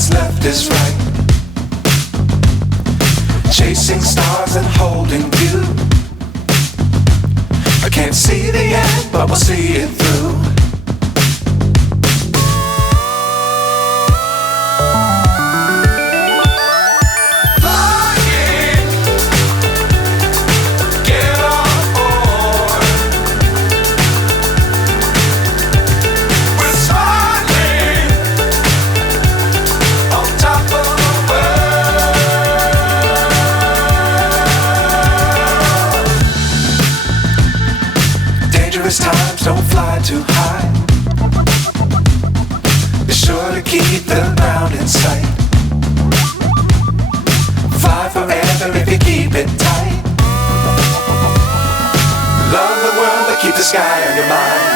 what's left is right. Chasing stars and holding you. I can't see the end, but we'll see it through. Times don't fly too high. Be sure to keep the ground in sight. Fly forever if you keep it tight. Love the world but keep the sky on your mind.